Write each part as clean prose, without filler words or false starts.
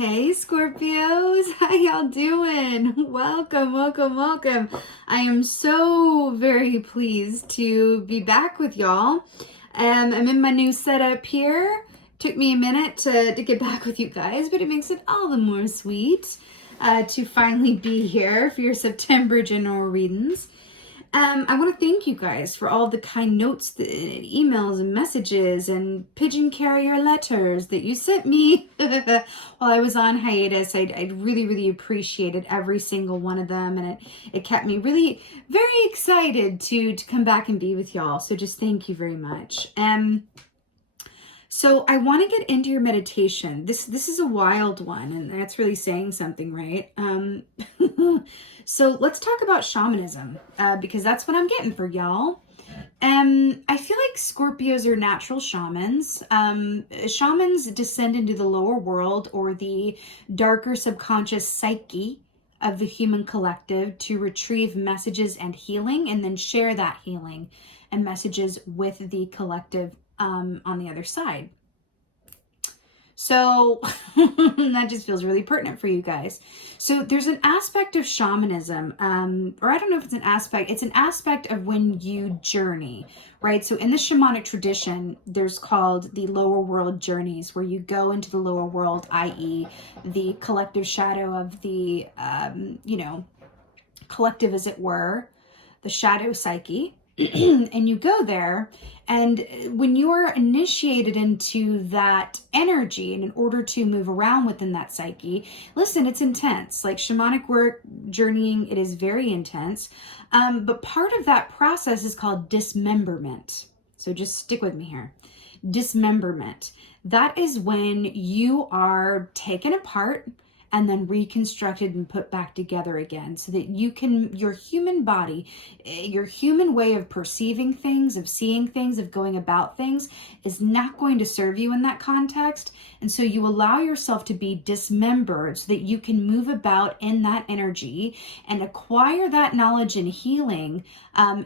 Hey Scorpios, how y'all doing? Welcome, welcome, welcome. I am so very pleased to be back with y'all. I'm in my new setup here. Took me a minute to get back with you guys, but it makes it all the more sweet to finally be here for your September general readings. I want to thank you guys for all the kind notes, emails and messages and pigeon carrier letters that you sent me while I was on hiatus. I really, really appreciated every single one of them, and it kept me really very excited to come back and be with y'all. So just thank you very much. So I want to get into your meditation. This is a wild one, and that's really saying something, right? So let's talk about shamanism, because that's what I'm getting for y'all. I feel like Scorpios are natural shamans. Shamans descend into the lower world or the darker subconscious psyche of the human collective to retrieve messages and healing, and then share that healing and messages with the collective on the other side. So that just feels really pertinent for you guys. So there's an aspect of shamanism, or I don't know if it's an aspect of when you journey, right? So in the shamanic tradition, there's called the lower world journeys, where you go into the lower world, i.e. the collective shadow of the, collective, as it were, the shadow psyche. And you go there, and when you are initiated into that energy, and in order to move around within that psyche, listen, it's intense. Like shamanic work, journeying, it is very intense. But part of that process is called dismemberment. So just stick with me here. Dismemberment. That is when you are taken apart and then reconstructed and put back together again, so that you can, your human body, your human way of perceiving things, of seeing things, of going about things is not going to serve you in that context. And so you allow yourself to be dismembered so that you can move about in that energy and acquire that knowledge and healing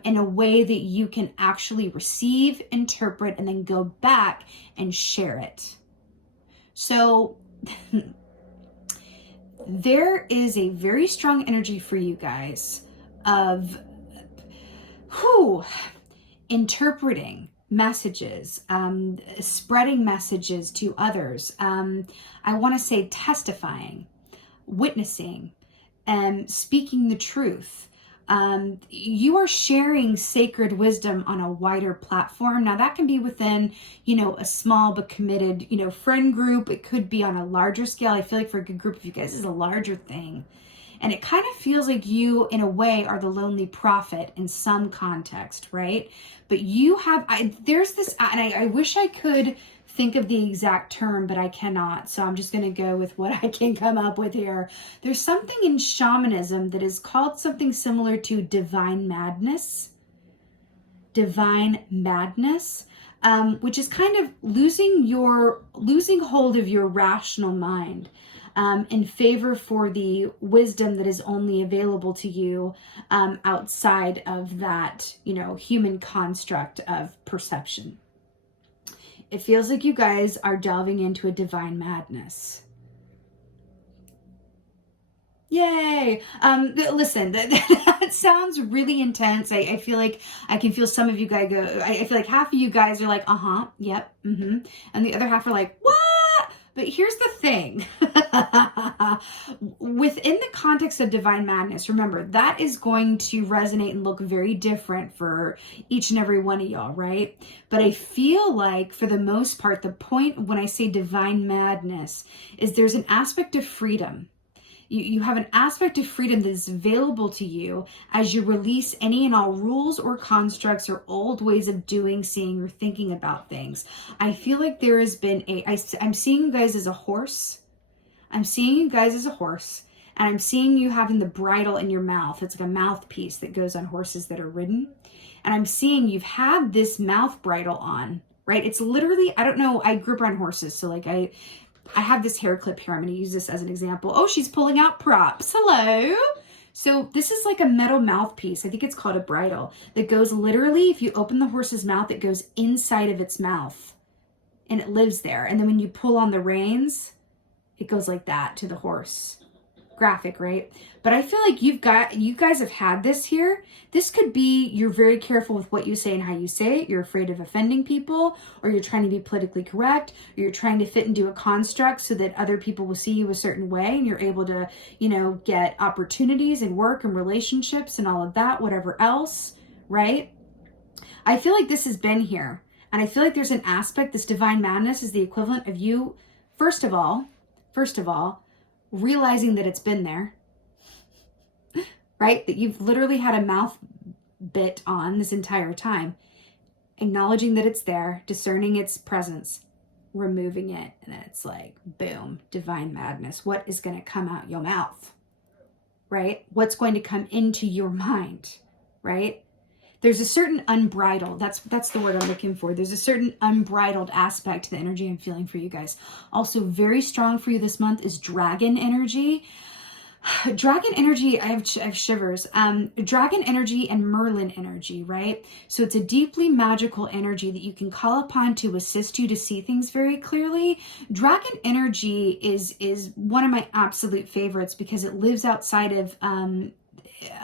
in a way that you can actually receive, interpret, and then go back and share it. So there is a very strong energy for you guys of interpreting messages, spreading messages to others. I want to say testifying, witnessing, speaking the truth. You are sharing sacred wisdom on a wider platform. Now that can be within, a small but committed, friend group. It could be on a larger scale. I feel like for a good group of you guys, is a larger thing. And it kind of feels like you, in a way, are the lonely prophet in some context, right? But you have, there's this, and I wish I could think of the exact term, but I cannot. So I'm just going to go with what I can come up with here. There's something in shamanism that is called something similar to divine madness. Divine madness, which is kind of losing hold of your rational mind in favor for the wisdom that is only available to you outside of that, human construct of perception. It feels like you guys are delving into a divine madness. Yay! Listen, that sounds really intense. I feel like I can feel some of you guys go, I feel like half of you guys are like, yep, and the other half are like, what? But here's the thing. Within the context of divine madness, remember, that is going to resonate and look very different for each and every one of y'all, right? But I feel like, for the most part, the point when I say divine madness is there's an aspect of freedom. You have an aspect of freedom that is available to you as you release any and all rules or constructs or old ways of doing, seeing, or thinking about things. I feel like there has been I'm seeing you guys as a horse. I'm seeing you guys as a horse, and I'm seeing you having the bridle in your mouth. It's like a mouthpiece that goes on horses that are ridden. And I'm seeing you've had this mouth bridle on, right? It's literally, I don't know, I grew up around horses, so like I have this hair clip here. I'm going to use this as an example. Oh, she's pulling out props. Hello. So this is like a metal mouthpiece. I think it's called a bridle that goes literally, if you open the horse's mouth, it goes inside of its mouth and it lives there. And then when you pull on the reins, It goes like that to the horse. Graphic, right? But I feel like you guys have had this here. This could be you're very careful with what you say and how you say it. You're afraid of offending people, or you're trying to be politically correct, or you're trying to fit into a construct so that other people will see you a certain way and you're able to, get opportunities and work and relationships and all of that, whatever else, right? I feel like this has been here. And I feel like there's an aspect, this divine madness is the equivalent of you, first of all, realizing that it's been there, right? That you've literally had a mouth bit on this entire time, acknowledging that it's there, discerning its presence, removing it, and then it's like, boom, divine madness. What is going to come out your mouth, right? What's going to come into your mind, right? There's a certain unbridled, that's the word I'm looking for. There's a certain unbridled aspect to the energy I'm feeling for you guys. Also very strong for you this month is dragon energy. Dragon energy, I have shivers. Dragon energy and Merlin energy, right? So it's a deeply magical energy that you can call upon to assist you to see things very clearly. Dragon energy is one of my absolute favorites because it lives outside of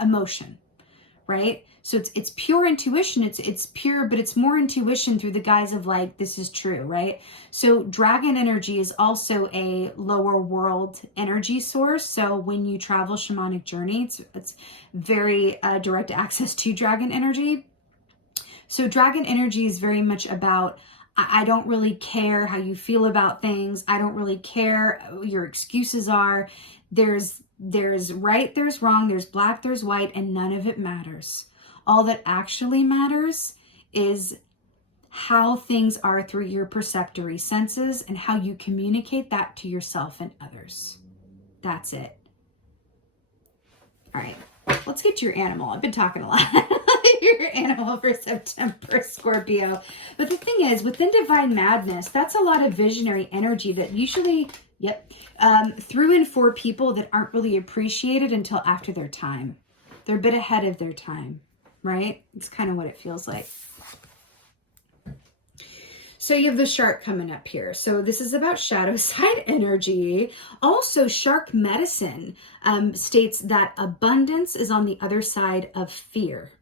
emotion, right? So it's pure intuition. It's pure, but it's more intuition through the guise of like, this is true, right? So dragon energy is also a lower world energy source. So when you travel shamanic journey, it's very direct access to dragon energy. So dragon energy is very much about, I don't really care how you feel about things. I don't really care what your excuses are. There's right, there's wrong, there's black, there's white, and none of it matters. All that actually matters is how things are through your perceptory senses and how you communicate that to yourself and others. That's it. All right, let's get to your animal. I've been talking a lot. Your animal for September, Scorpio. But the thing is, within divine madness, that's a lot of visionary energy that usually, through and for people that aren't really appreciated until after their time. They're a bit ahead of their time, right? It's kind of what it feels like. So you have the shark coming up here. So this is about shadow side energy. Also, shark medicine states that abundance is on the other side of fear.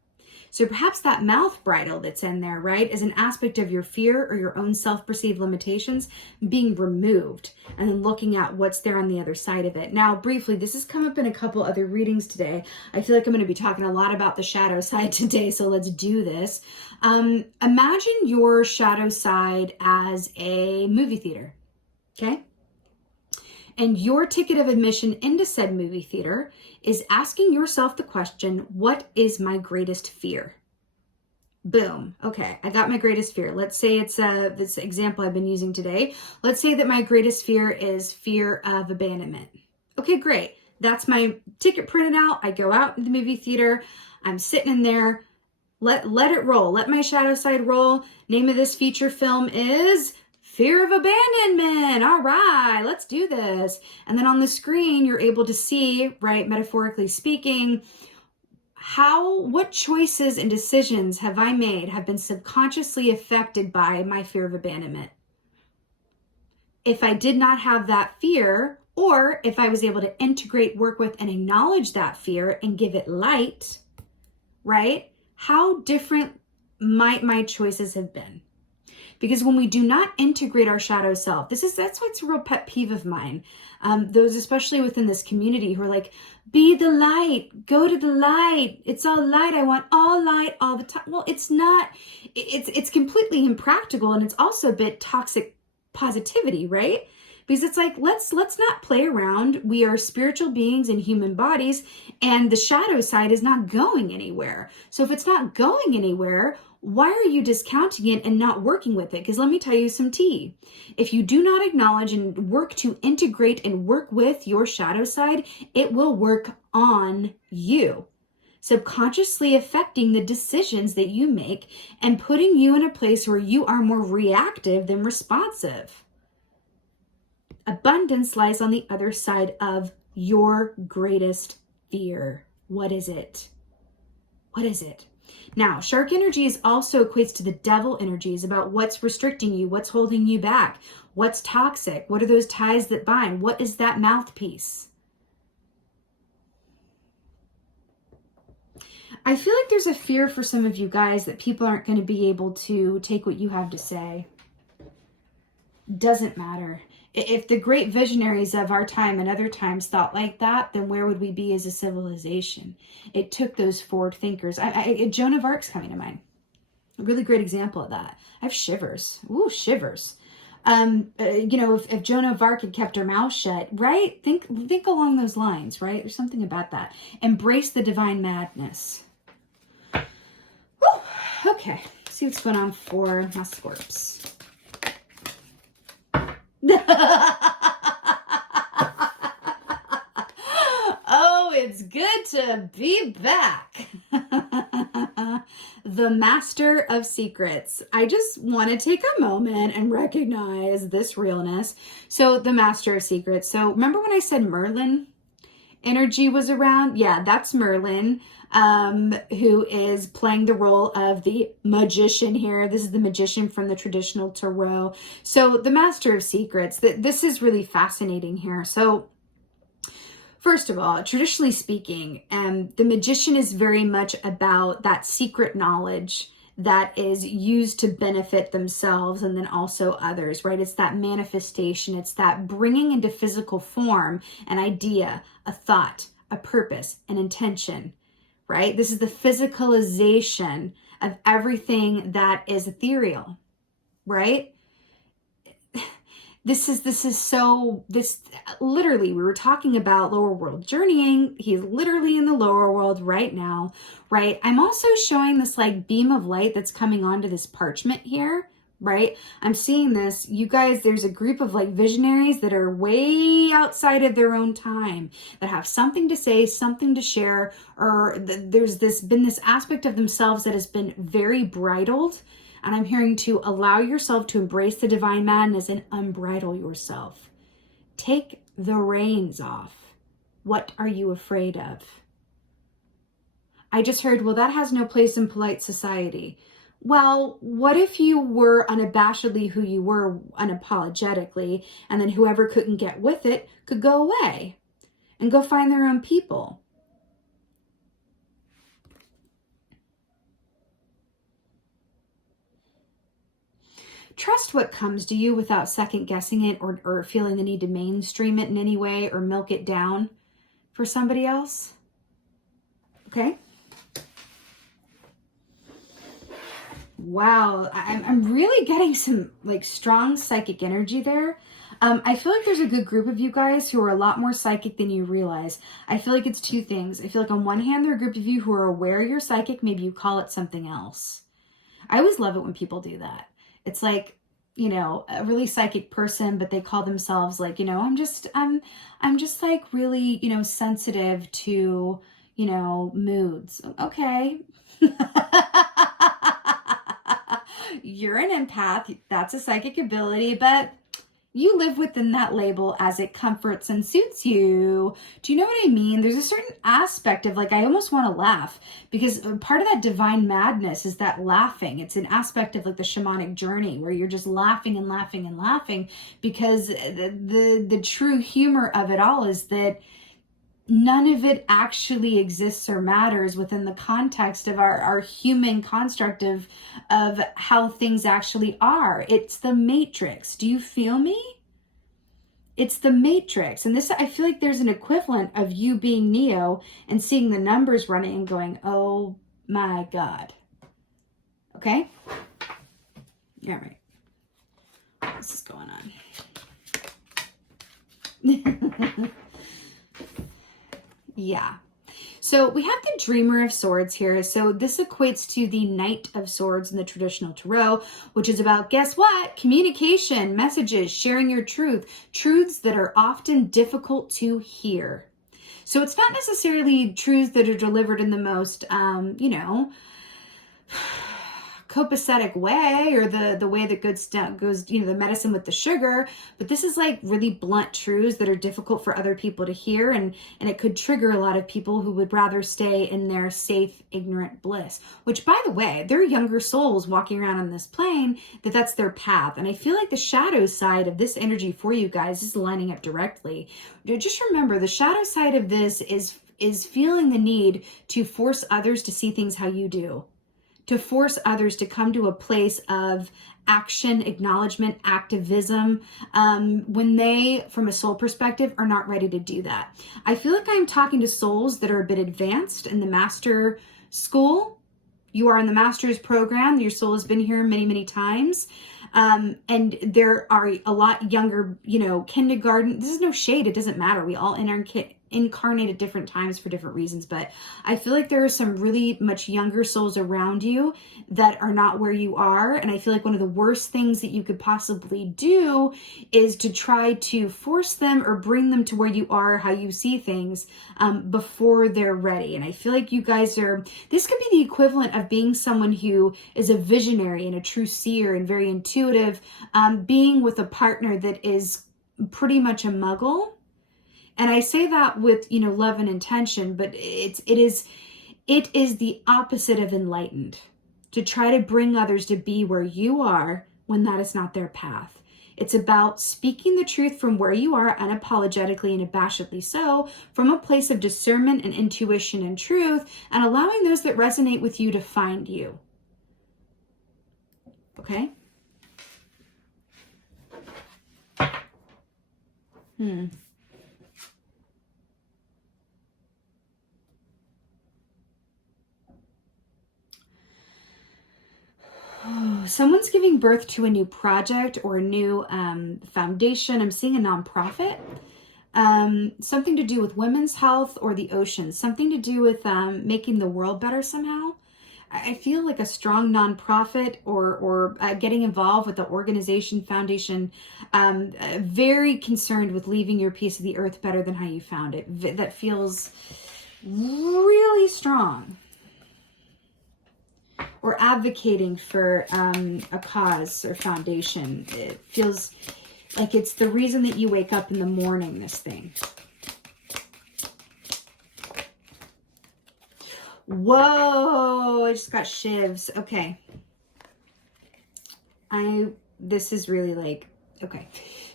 So perhaps that mouth bridle that's in there, right, is an aspect of your fear or your own self-perceived limitations being removed and then looking at what's there on the other side of it. Now, briefly, this has come up in a couple other readings today. I feel like I'm going to be talking a lot about the shadow side today, so let's do this. Imagine your shadow side as a movie theater, okay? And your ticket of admission into said movie theater is asking yourself the question, what is my greatest fear? Boom. Okay, I got my greatest fear. Let's say it's this example I've been using today. Let's say that my greatest fear is fear of abandonment. Okay, great. That's my ticket printed out. I go out in the movie theater. I'm sitting in there. Let it roll. Let my shadow side roll. Name of this feature film is Fear of Abandonment. All right, let's do this. And then on the screen, you're able to see, right, metaphorically speaking, what choices and decisions have I made have been subconsciously affected by my fear of abandonment. If I did not have that fear, or if I was able to integrate, work with, and acknowledge that fear and give it light, right, how different might my choices have been? Because when we do not integrate our shadow self, that's why it's a real pet peeve of mine. Those, especially within this community, who are like, be the light, go to the light. It's all light. I want all light all the time. Well, it's not, it's completely impractical. And it's also a bit toxic positivity, right? Because it's like, let's not play around. We are spiritual beings in human bodies, and the shadow side is not going anywhere. So if it's not going anywhere, why are you discounting it and not working with it? Because let me tell you some tea. If you do not acknowledge and work to integrate and work with your shadow side, it will work on you, subconsciously affecting the decisions that you make and putting you in a place where you are more reactive than responsive. Abundance lies on the other side of your greatest fear. What is it? What is it? Now, shark energy is also equates to the devil energies about what's restricting you, what's holding you back, what's toxic, what are those ties that bind, what is that mouthpiece? I feel like there's a fear for some of you guys that people aren't going to be able to take what you have to say. Doesn't matter. If the great visionaries of our time and other times thought like that, then where would we be as a civilization? It took those forward thinkers. Joan of Arc's coming to mind. A really great example of that. I have shivers. Ooh, shivers. If Joan of Arc had kept her mouth shut, right? Think along those lines, right? There's something about that. Embrace the divine madness. Whew. Okay, let's see what's going on for my Scorps. Oh, it's good to be back. The Master of Secrets. I just want to take a moment and recognize this realness. So the Master of Secrets. So remember when I said Merlin energy was around? Yeah, that's Merlin, who is playing the role of the magician here. This is the magician from the traditional tarot. So the Master of Secrets, this is really fascinating here. So first of all, traditionally speaking, the magician is very much about that secret knowledge that is used to benefit themselves and then also others, right? It's that manifestation. It's that bringing into physical form an idea, a thought, a purpose, an intention, right? This is the physicalization of everything that is ethereal, right? This literally, we were talking about lower world journeying. He's literally in the lower world right now, right? I'm also showing this like beam of light that's coming onto this parchment here, right? I'm seeing this. You guys, there's a group of like visionaries that are way outside of their own time, that have something to say, something to share, or there's been this aspect of themselves that has been very bridled. And I'm hearing to allow yourself to embrace the divine madness and unbridle yourself. Take the reins off. What are you afraid of? I just heard, well, that has no place in polite society. Well, what if you were unabashedly who you were unapologetically, and then whoever couldn't get with it could go away and go find their own people? Trust what comes to you without second guessing it or feeling the need to mainstream it in any way or milk it down for somebody else. Okay? Wow, I'm really getting some like strong psychic energy there. I feel like there's a good group of you guys who are a lot more psychic than you realize. I feel like it's two things. I feel like on one hand, there are a group of you who are aware you're psychic. Maybe you call it something else. I always love it when people do that. It's like, a really psychic person, but they call themselves like, I'm just like really, sensitive to, moods. Okay. You're an empath. That's a psychic ability, but you live within that label as it comforts and suits you. Do you know what I mean? There's a certain aspect of like, I almost want to laugh because part of that divine madness is that laughing. It's an aspect of like the shamanic journey where you're just laughing and laughing and laughing because the true humor of it all is that none of it actually exists or matters within the context of our human construct of how things actually are. It's the matrix. Do you feel me? It's the matrix. And this, I feel like there's an equivalent of you being Neo and seeing the numbers running and going, oh my God. Okay? Yeah, right. What is going on? Yeah. So we have the Dreamer of Swords here. So this equates to the Knight of Swords in the traditional tarot, which is about, guess what? Communication, messages, sharing your truth, truths that are often difficult to hear. So it's not necessarily truths that are delivered in the most, copacetic way, or the way that good stuff goes, you know, the medicine with the sugar, but this is like really blunt truths that are difficult for other people to hear, and it could trigger a lot of people who would rather stay in their safe, ignorant bliss, which, by the way, they're younger souls walking around on this plane, that's their path. And I feel like the shadow side of this energy for you guys is lining up directly. Just remember, the shadow side of this is feeling the need to force others to see things how you do, to force others to come to a place of action, acknowledgement, activism, when they, from a soul perspective, are not ready to do that. I feel like I'm talking to souls that are a bit advanced in the master school. You are in the master's program. Your soul has been here many, many times. And there are a lot younger, you know, kindergarten. This is no shade. It doesn't matter. We all incarnate at different times for different reasons, but I feel like there are some really much younger souls around you that are not where you are. And I feel like one of the worst things that you could possibly do is to try to force them or bring them to where you are, how you see things, before they're ready. And I feel like you guys this could be the equivalent of being someone who is a visionary and a true seer and very intuitive, being with a partner that is pretty much a muggle. And I say that with, you know, love and intention, but it is the opposite of enlightened, to try to bring others to be where you are when that is not their path. It's about speaking the truth from where you are, unapologetically and abashedly so, from a place of discernment and intuition and truth, and allowing those that resonate with you to find you. Okay? Someone's giving birth to a new project or a new foundation. I'm seeing a nonprofit. Something to do with women's health or the oceans. Something to do with making the world better somehow. I feel like a strong nonprofit or getting involved with the organization, foundation, very concerned with leaving your piece of the earth better than how you found it. That feels really strong. Or advocating for a cause or foundation. It feels like it's the reason that you wake up in the morning, this thing. Whoa, I just got shivs. Okay. This is really like, okay.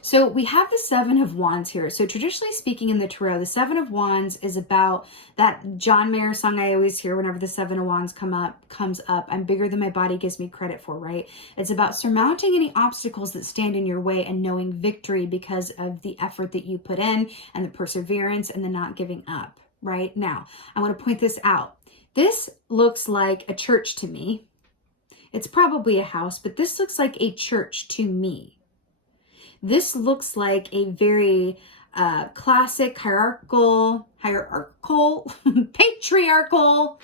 So we have the Seven of Wands here. So traditionally speaking in the Tarot, the Seven of Wands is about that John Mayer song I always hear whenever the Seven of Wands comes up. I'm bigger than my body gives me credit for, right? It's about surmounting any obstacles that stand in your way and knowing victory because of the effort that you put in and the perseverance and the not giving up, right? Now, I want to point this out. This looks like a church to me. It's probably a house, but this looks like a church to me. This looks like a very classic hierarchical, patriarchal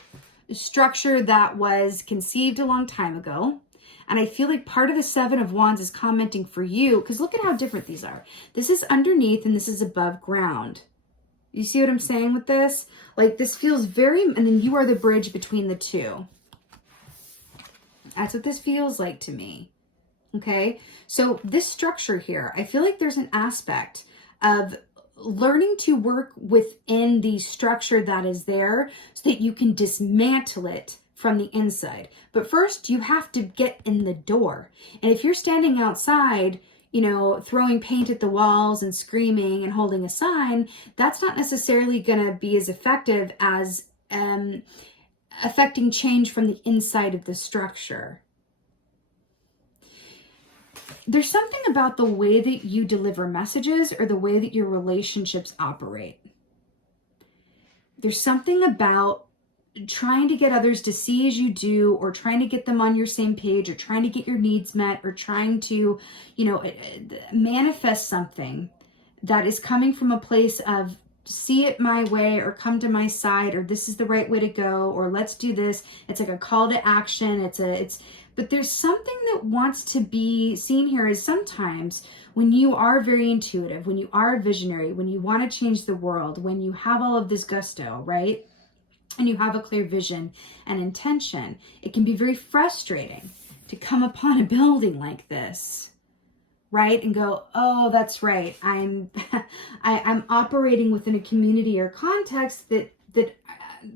structure that was conceived a long time ago. And I feel like part of the Seven of Wands is commenting for you, because look at how different these are. This is underneath and this is above ground. You see what I'm saying with this? Like this feels very, and then you are the bridge between the two. That's what this feels like to me. Okay, so this structure here, I feel like there's an aspect of learning to work within the structure that is there so that you can dismantle it from the inside. But first, you have to get in the door. And if you're standing outside, you know, throwing paint at the walls and screaming and holding a sign, that's not necessarily going to be as effective as affecting change from the inside of the structure. There's something about the way that you deliver messages or the way that your relationships operate. There's something about trying to get others to see as you do, or trying to get them on your same page, or trying to get your needs met, or trying to, you know, manifest something that is coming from a place of see it my way, or come to my side, or this is the right way to go, or let's do this. It's like a call to action. But there's something that wants to be seen here is sometimes when you are very intuitive, when you are a visionary, when you want to change the world, when you have all of this gusto, right? And you have a clear vision and intention, it can be very frustrating to come upon a building like this, right? And go, oh, that's right. I'm operating within a community or context that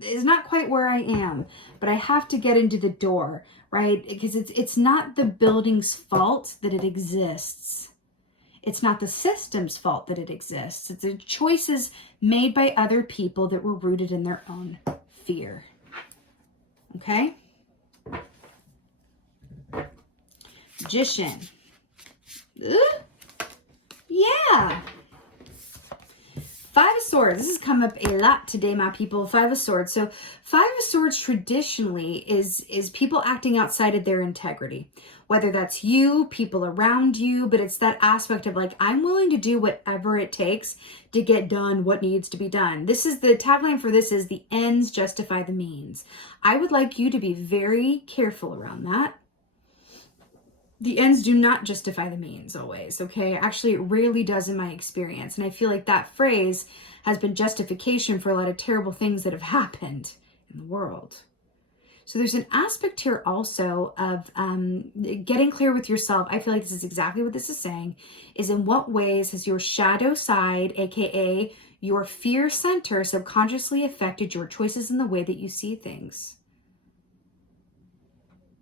is not quite where I am, but I have to get into the door, right? Because it's not the building's fault that it exists. It's not the system's fault that it exists. It's the choices made by other people that were rooted in their own fear. Okay? Magician. Yeah. Five of Swords. This has come up a lot today, my people. Five of Swords. So Five of Swords traditionally is people acting outside of their integrity. Whether that's you, people around you, but it's that aspect of like, I'm willing to do whatever it takes to get done what needs to be done. This is the tagline for this is the ends justify the means. I would like you to be very careful around that. The ends do not justify the means always, okay? Actually, it rarely does in my experience. And I feel like that phrase has been justification for a lot of terrible things that have happened in the world. So there's an aspect here also of getting clear with yourself. I feel like this is exactly what this is saying, is in what ways has your shadow side, aka your fear center, subconsciously affected your choices in the way that you see things?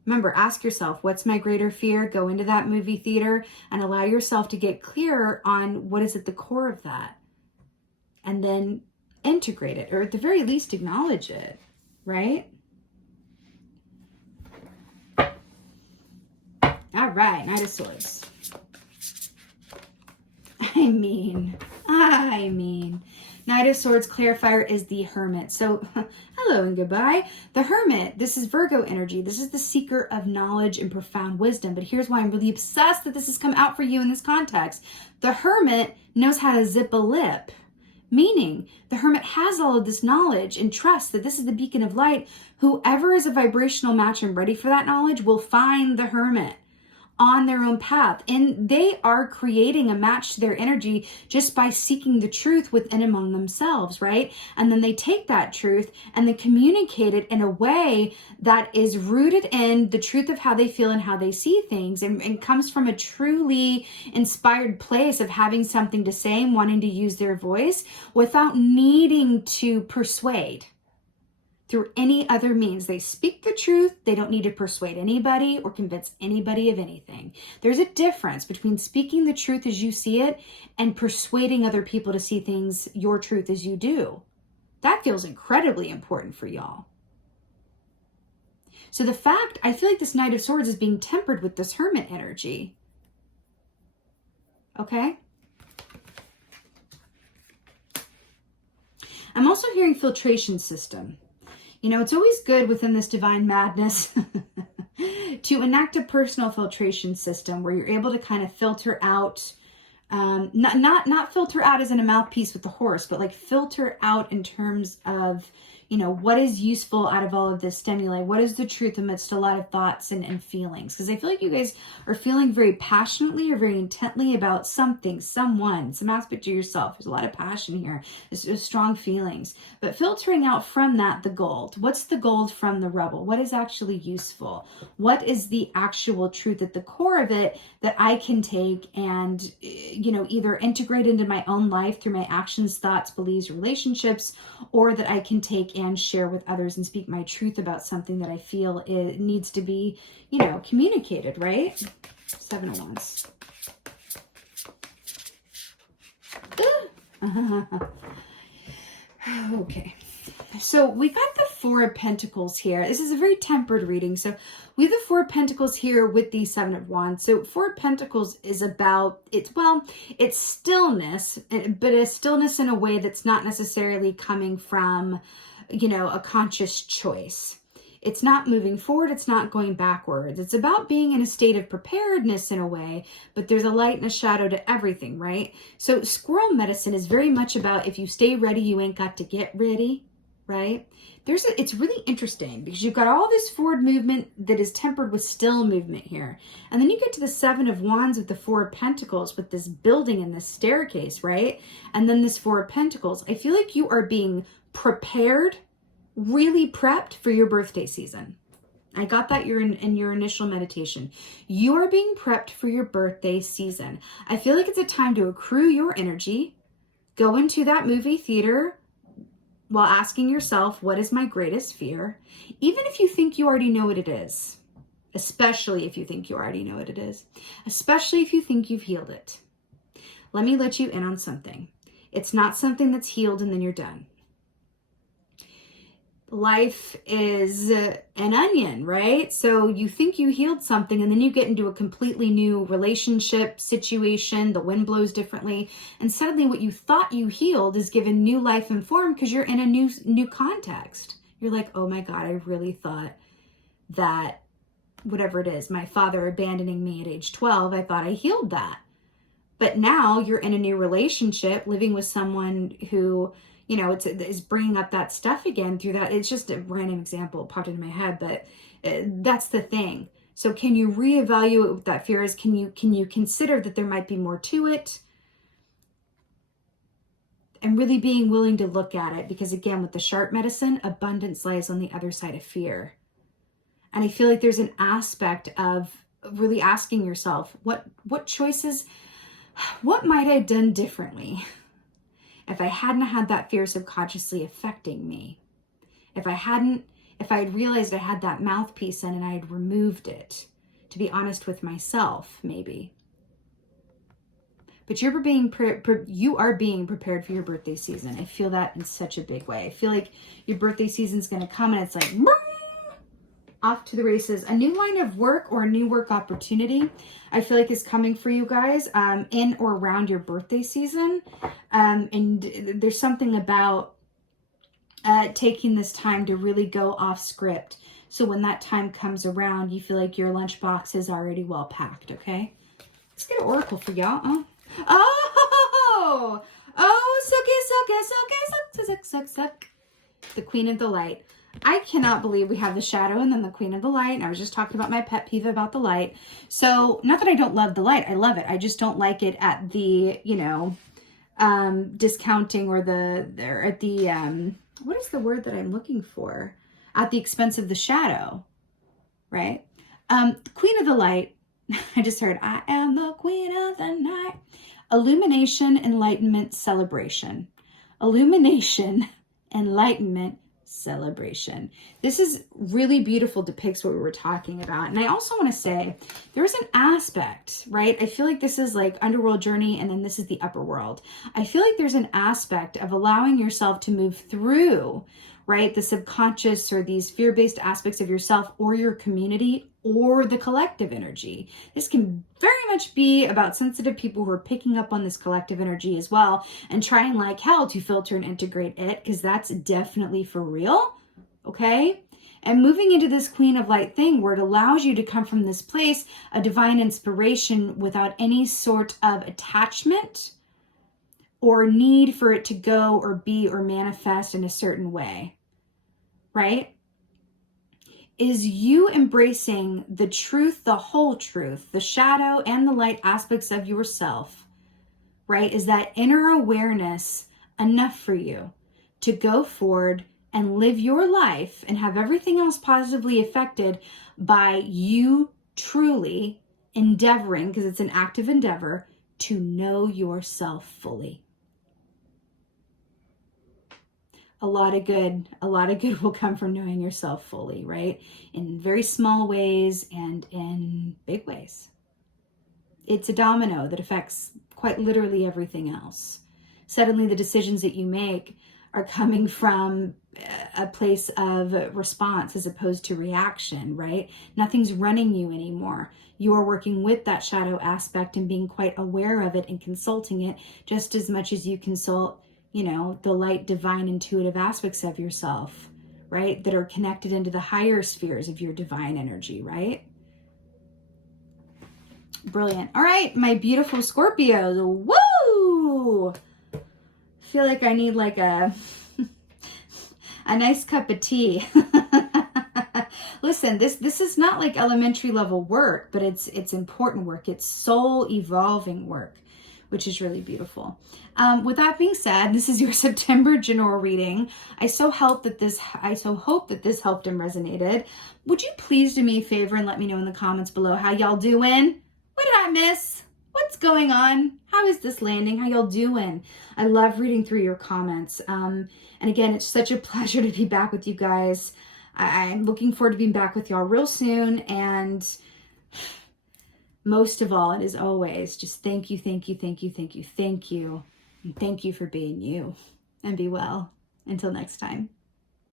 Remember, ask yourself, what's my greater fear? Go into that movie theater and allow yourself to get clearer on what is at the core of that. And then integrate it, or at the very least, acknowledge it, right? All right, Knight of Swords. I mean, Knight of Swords clarifier is the Hermit. So, hello and goodbye. The Hermit, this is Virgo energy. This is the seeker of knowledge and profound wisdom. But here's why I'm really obsessed that this has come out for you in this context. The Hermit knows how to zip a lip. Meaning, the Hermit has all of this knowledge and trust that this is the beacon of light. Whoever is a vibrational match and ready for that knowledge will find the Hermit on their own path. And they are creating a match to their energy just by seeking the truth within among themselves, right? And then they take that truth and they communicate it in a way that is rooted in the truth of how they feel and how they see things, and comes from a truly inspired place of having something to say and wanting to use their voice without needing to persuade through any other means. They speak the truth. They don't need to persuade anybody or convince anybody of anything. There's a difference between speaking the truth as you see it and persuading other people to see things, your truth, as you do. That feels incredibly important for y'all. So the fact, I feel like this Knight of Swords is being tempered with this Hermit energy. Okay? I'm also hearing filtration system. You know, it's always good within this divine madness to enact a personal filtration system where you're able to kind of filter out, not filter out as in a mouthpiece with the horse, but like filter out in terms of, you know, what is useful out of all of this stimuli? What is the truth amidst a lot of thoughts and feelings? Because I feel like you guys are feeling very passionately or very intently about something, someone, some aspect of yourself. There's a lot of passion here. There's strong feelings. But filtering out from that the gold. What's the gold from the rubble? What is actually useful? What is the actual truth at the core of it that I can take and, you know, either integrate into my own life through my actions, thoughts, beliefs, relationships, or that I can take and share with others and speak my truth about something that I feel it needs to be, you know, communicated, right? Seven of Wands. Okay. So we got the Four of Pentacles here. This is a very tempered reading. So we have the Four of Pentacles here with the Seven of Wands. So Four of Pentacles is about, it's stillness, but a stillness in a way that's not necessarily coming from, you know, a conscious choice. It's not moving forward. It's not going backwards. It's about being in a state of preparedness in a way, but there's a light and a shadow to everything, right? So squirrel medicine is very much about if you stay ready, you ain't got to get ready, right? It's really interesting because you've got all this forward movement that is tempered with still movement here. And then you get to the Seven of Wands with the Four of Pentacles with this building and this staircase, right? And then this Four of Pentacles. I feel like you are being prepared, really prepped for your birthday season. I got that you're in your initial meditation. You are being prepped for your birthday season. I feel like it's a time to accrue your energy, go into that movie theater while asking yourself, what is my greatest fear? Even if you think you already know what it is, especially if you think you already know what it is, especially if you think you've healed it. Let me let you in on something. It's not something that's healed and then you're done. Life is an onion, right? So you think you healed something and then you get into a completely new relationship situation, the wind blows differently, and suddenly what you thought you healed is given new life and form because you're in a new context. You're like, oh my God, I really thought that whatever it is, my father abandoning me at age 12, I thought I healed that. But now you're in a new relationship, living with someone who, you know, is bringing up that stuff again through that. It's just a random example, it popped into my head, but that's the thing. So can you reevaluate what that fear is? Can you consider that there might be more to it? And really being willing to look at it, because again, with the sharp medicine, abundance lies on the other side of fear. And I feel like there's an aspect of really asking yourself, what choices, what might I have done differently if I hadn't had that fear subconsciously affecting me? If I had realized I had that mouthpiece in and I had removed it, to be honest with myself, maybe. But you are being prepared for your birthday season. I feel that in such a big way. I feel like your birthday season's going to come and it's like, off to the races. A new line of work or a new work opportunity, I feel like is coming for you guys in or around your birthday season. And there's something about taking this time to really go off script. So when that time comes around, you feel like your lunchbox is already well packed, okay? Let's get an oracle for y'all. Suck. The Queen of the Light. I cannot believe we have the shadow and then the Queen of the Light. And I was just talking about my pet peeve about the light. So not that I don't love the light. I love it. I just don't like it at the, discounting or what is the word that I'm looking for? At the expense of the shadow, right? The Queen of the Light. I just heard, I am the Queen of the Night. Illumination, enlightenment, celebration. Illumination, enlightenment, celebration. This is really beautiful, depicts what we were talking about. And I also want to say there's an aspect, right? I feel like this is like underworld journey and then this is the upper world. I feel like there's an aspect of allowing yourself to move through, right, the subconscious or these fear-based aspects of yourself or your community or the collective energy. This can very much be about sensitive people who are picking up on this collective energy as well and trying like hell to filter and integrate it, because that's definitely for real, okay? And moving into this Queen of Light thing where it allows you to come from this place, a divine inspiration without any sort of attachment or need for it to go or be or manifest in a certain way, right? Is you embracing the truth, the whole truth, the shadow and the light aspects of yourself, right? Is that inner awareness enough for you to go forward and live your life and have everything else positively affected by you truly endeavoring, because it's an active endeavor, to know yourself fully? A lot of good will come from knowing yourself fully, right? In very small ways and in big ways. It's a domino that affects quite literally everything else. Suddenly the decisions that you make are coming from a place of response as opposed to reaction, right? Nothing's running you anymore. You are working with that shadow aspect and being quite aware of it and consulting it just as much as you consult, the light, divine, intuitive aspects of yourself, right? That are connected into the higher spheres of your divine energy, right? Brilliant. All right, my beautiful Scorpios. Woo! Feel like I need like a nice cup of tea. Listen, this is not like elementary level work, but it's important work. It's soul evolving work. which is really beautiful. With that being said, this is your September general reading. I so hope that this helped and resonated. Would you please do me a favor and let me know in the comments below how y'all doing? What did I miss? What's going on? How is this landing? How y'all doing? I love reading through your comments. And again, it's such a pleasure to be back with you guys. I'm looking forward to being back with y'all real soon. And most of all, and as always, just thank you, thank you, thank you, thank you, thank you. And thank you for being you. And be well. Until next time.